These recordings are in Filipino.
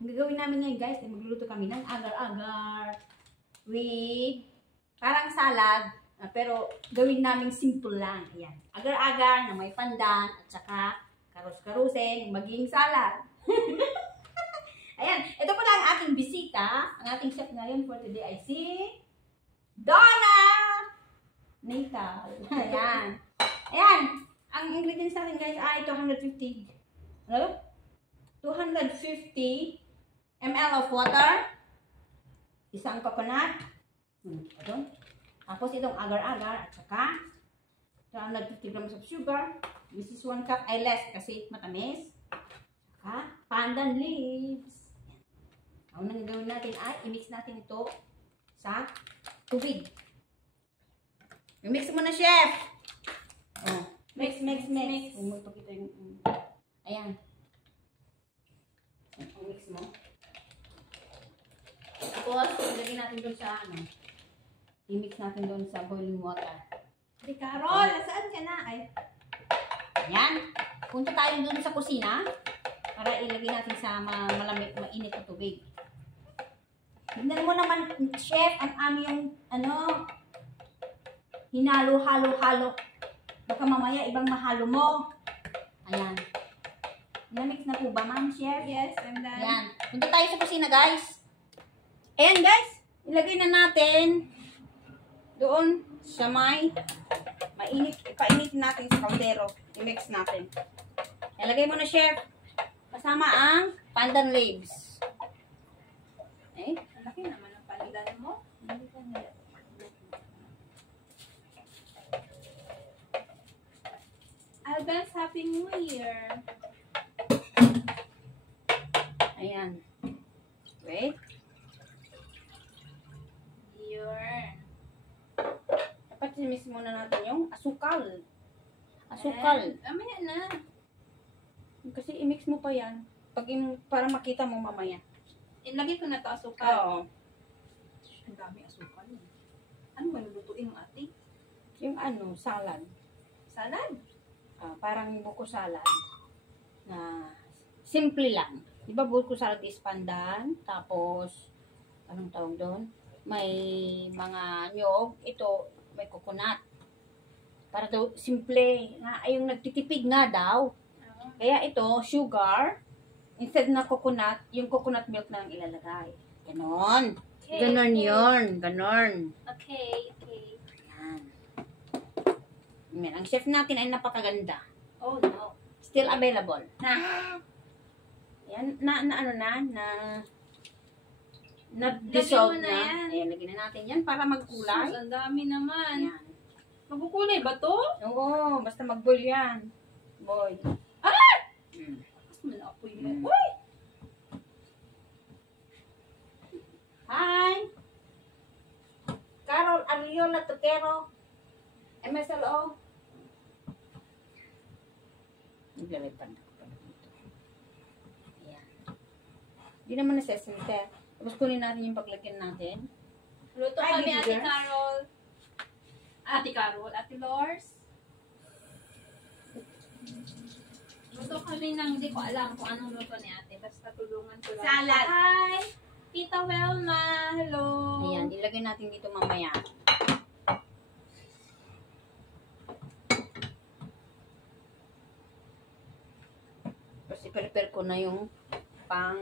Ang gagawin namin ngayon guys, ay magluluto kami ng agar-agar with parang salad, pero gawin namin simple lang. Ayan. Agar-agar na may pandan at saka karus-karuseng maging salad. Ayan. Ito po na ang ating bisita. Ang ating chef ngayon for today ay si Donna Natal. Ayan. Ayan. Ang ingredients natin guys ay 250. Ano? 250 ml of water, isang coconut, tapos itong agar-agar, at saka 250 grams of sugar, this is 1 cup ay less kasi matamis, saka pandan leaves. Ang unang gagawin natin ay i-mix natin ito sa tubig. I-mix mo na, chef! Oh, mix. Magpakita yung, ayan. I-mix mo. Tapos, ilagay natin doon sa i-mix natin doon sa boiling water. Di Carol, saan ka na? Ay. Ayan. Punta tayo doon sa kusina para ilagay natin sa malamig, mainit na tubig. Tignan mo naman, chef, ang aming hinalo-halo-halo. Baka mamaya ibang mahalo mo. Ayan. Namix na po ba, ma'am, chef? Yes, I'm done. Ayan. Punta tayo sa kusina, guys. Ayan, guys. Ilagay na natin doon sa mainit. Ipainitin natin sa kaldero. I-mix natin. Ilagay mo na, chef. Kasama ang pandan leaves. Eh, ang laki naman ang pandan mo. Advance Happy New Year. Ayan. Wait. Dapat i-mix muna natin yung asukal. Mamaya na. Kasi i-mix mo pa yan. Para makita mo mamaya. Ilagay ko na to asukal. Oo. Ang dami asukal. Ano ba lulutuin ng ate? Yung salad. Salad? Parang buko salad. Na simple lang. Diba buko salad is pandan. Tapos, anong tawag doon? May mga nyog. Ito, may coconut. Para daw, simple. Yung nagtitipid nga daw. Kaya ito, sugar. Instead na coconut, yung coconut milk na lang ilalagay. Ganon. Okay, Ganon okay. yun. Ganon. Okay. Yan. Yan. Ang chef natin ay napakaganda. Oh no. Still available. Yan. Na-dissolve Lagyan mo na na. yan. Ayan, lagyan na natin yan para magkulay. Ang dami naman. Ayan. Magkukulay ba to? Oo, basta mag-boil yan. Boy. Mas malapoy mo. Mm. Uy! Hi! Carol Ariola Toquero. MSLO. Naglalagpan ako pa dito. Ayan. Hindi naman na sesame. Tapos kunin natin yung paglagyan natin. Luto Hi, kami, Ate Ginger. Carol. Ate Lors. Luto kami ng, hindi ko alam kung anong luto ni ate. Basta tulungan ko lang. Salad. Hi! Tita Welma, hello. Ayan, ilagay natin dito mamaya. Tapos i-prepare ko na yung parang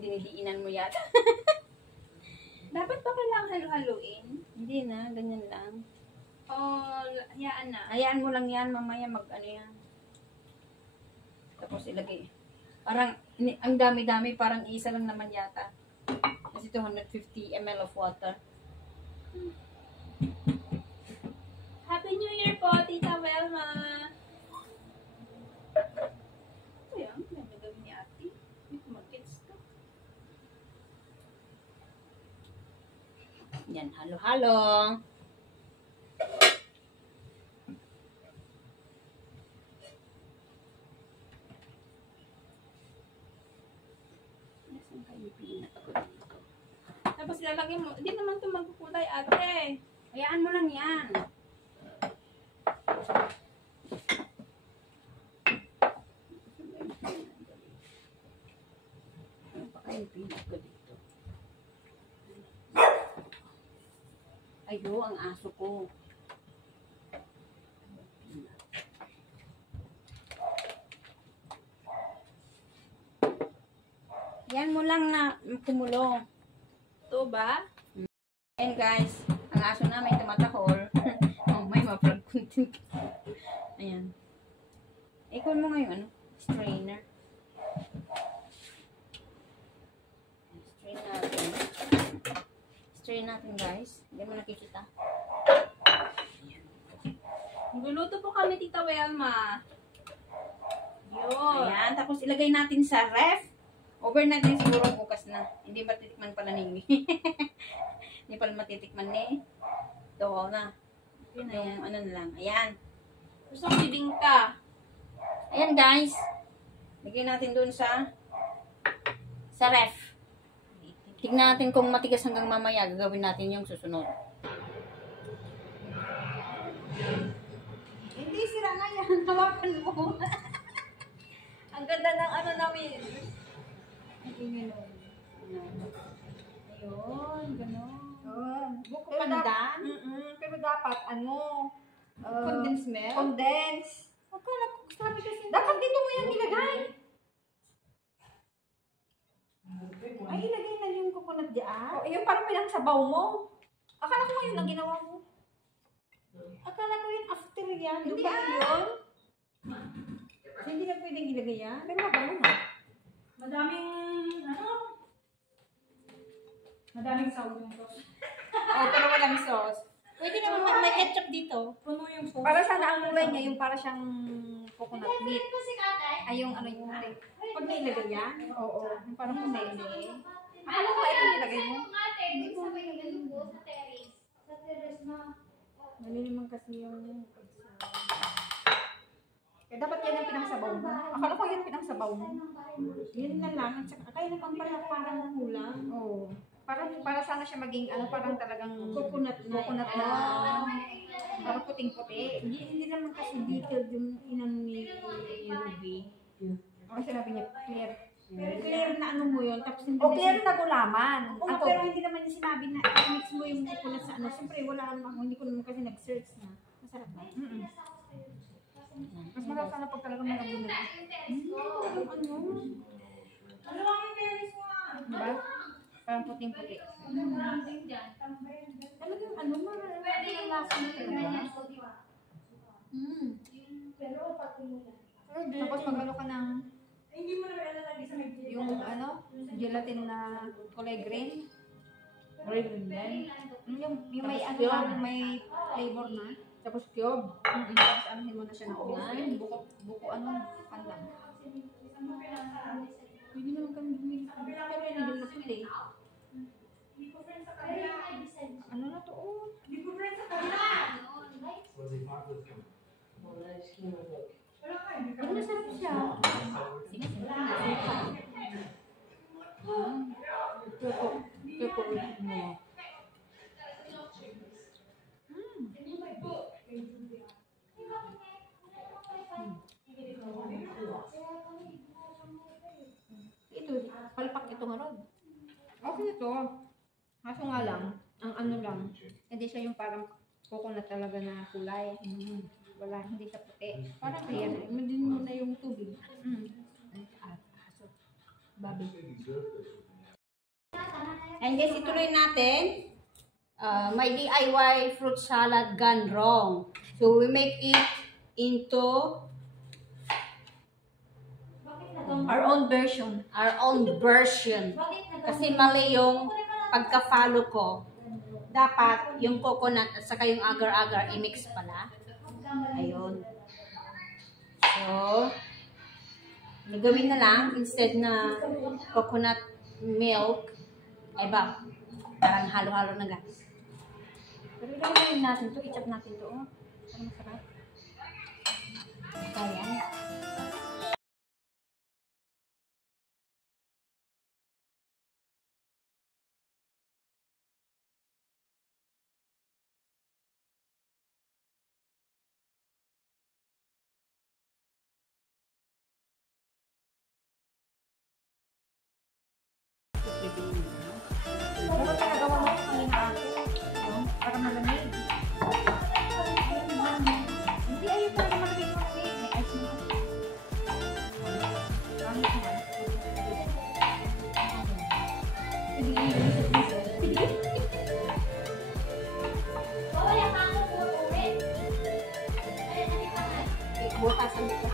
dinidiinan mo yata. Dapat ba kailangan halo-haloin? Hindi na, ganyan lang. O, hayaan na. Hayaan mo lang yan, mamaya yan. Tapos ilagay. Parang, ang dami-dami, parang isa lang naman yata. Kasi 250 ml of water. Happy New Year po, Tita Welma. Ito yan, may nagawin ni ate. May kumakits to. Yan, halo-halo. Tapos lalagay mo, hindi naman ito magkukulay ate. Hayaan mo lang yan. Ayo, ang aso ko. Yan mo lang na kumulo. Ito ba? Ayan guys, ang aso namin tumatahol. Oh, may ma-vlog content. Ayan. Ikon mo ngayon, ano? Strainer. Strain natin. Strain natin guys. Hindi mo nakikita. Nagluluto po kami, Tita Welma. Yun. Ayan, tapos ilagay natin sa ref. Overnight din siguro bukas na. Hindi matitikman pala ni Hindi pala matitikman ni. Ito na. Yung ano na lang. Ayan. Gusto kong bibingka. Ayan guys. Lagay natin dun sa ref. Tignan natin kung matigas hanggang mamaya. Gagawin natin yung susunod. Hindi, sira nga yan. Hawakan mo. Ang ganda ng ano namin. Ayun, gano'n. Buko Pero pandan. Pero dapat, Condensed milk. Condense. Akala ko, sabi kasi. Dapat dito mo yan nilagay. Ay, ilagay na yung coconut dyan. O, yun parang pinangsabaw mo. Akala ko yun ang ginawa mo. Akala ko yun after yan. Hindi Diba? yun. Hindi na pwedeng ilagay yan. Pero mabango na. Madaming sauce yung sauce. Oh, pero walang sauce. Pwede naman may ketchup dito. Puno yung sauce. Para sana ang kulay niya, yung para siyang coconut meat. Ay, yung ano yung puti. Pag nailagay yan. Oo, yung parang puti. Akala ko ito nilagay mo. Mali naman kasi yung Kaya dapat yan ang pinangsabaw mo. Akala ko yan pinangsabaw mo. yun na lang. At saka, kaya naman pala parang kulang. Oo. Para sana siya maging parang talagang Coconut na. coconut na. Parang puting-puti. Hindi naman kasi detailed yung inang ni Ruby. Ang sinabi niya, clear. Pero clear na ano mo yun. Tapos hindi O clear na gulaman. Oo, Ako, pero hindi naman niya sinabi na i-mix mo yung coconut sa ano. Siyempre, wala naman ako. Hindi ko naman kasi nag-search na. Masarap ba? mas masarap sana pag talagang malabo na. Ano? Ano lang yung berries mo ah? Diba? Parang puting-puti. Talagang ano, marami ang lasa na talaga. Tapos pag ano ka ng Hindi mo naman ilalagay sa may yung gelatin na kulay green. Yung may ano lang, may flavor na. Tapos cube. Tapos anuhin mo na siya ng oil. Buko pandan. Pwede naman kami bumili. Pero hindi doon na puti. Ano na to? Oh. Pero masarap siya. Sige, sige. Cube mo. Ito, palpak ito nga rod. Okay ito. Kaso nga lang, ang ano lang, hindi siya yung parang coconut talaga na kulay. Wala, hindi siya puti. Parang clear. Imagine mo na yung tubig. Babi. And guys, ituloy natin. My DIY fruit salad gone wrong. So we make it into Our own version. our own version. Kasi mali yung pagka-follow ko. Dapat yung coconut at saka yung agar-agar i-mix pala. Ayun. So, nagawin na lang instead na coconut milk, ay ba, parang halo-halo na guys. Pero ilagay natin to, i-chop natin to. Oh. Parang masarap. Ayan. Dapat pinagawa mo kanina ako. Para malamig. Butasan ko.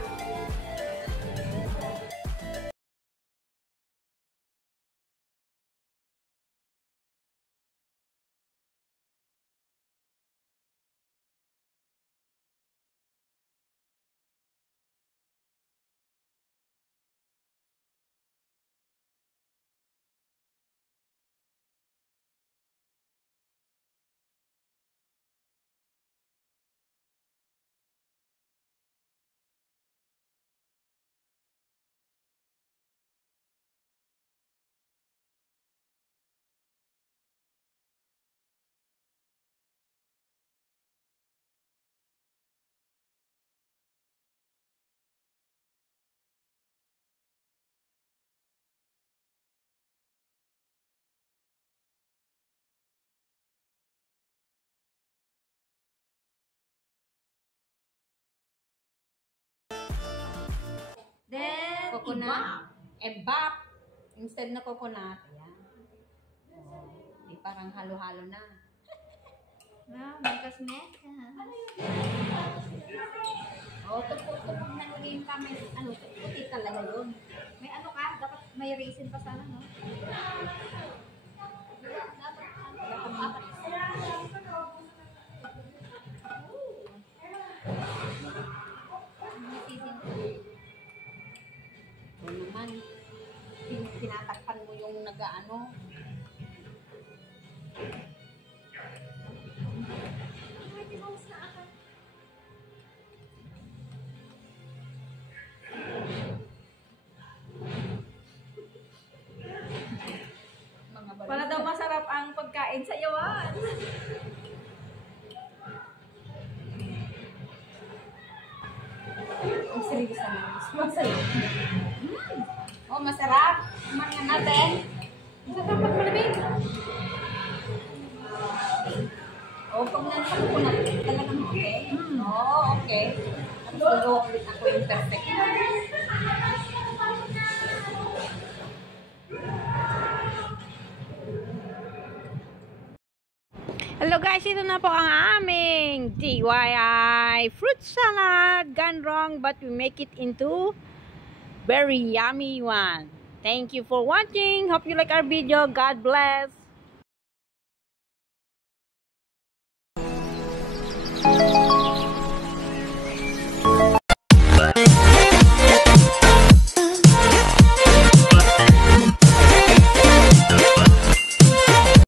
Then, Coconut. Ebap. Instead na coconut. Ayan. Oh, di parang halo-halo na. Wow, may kasmeka. Oh, tupog na naging kami. Ano, puti talaga yun. May ano ka? Dapat may raisin pa sana, no? Ito naman. Tinatakpan mo yung nag-ano. Para daw masarap ang pagkain sa iwan. Ang serious naman. Masarap. Oh, masarap. Kumain natin. Masarap pag malamig. Oh, pag nanalo ko na, talagang okay. Oh, okay. Tapos gagawa ulit ako yung perfect. Hello guys, ito na po ang aming DIY fruit salad. Gone wrong, but we make it into very yummy one. Thank you for watching. Hope you like our video. God bless.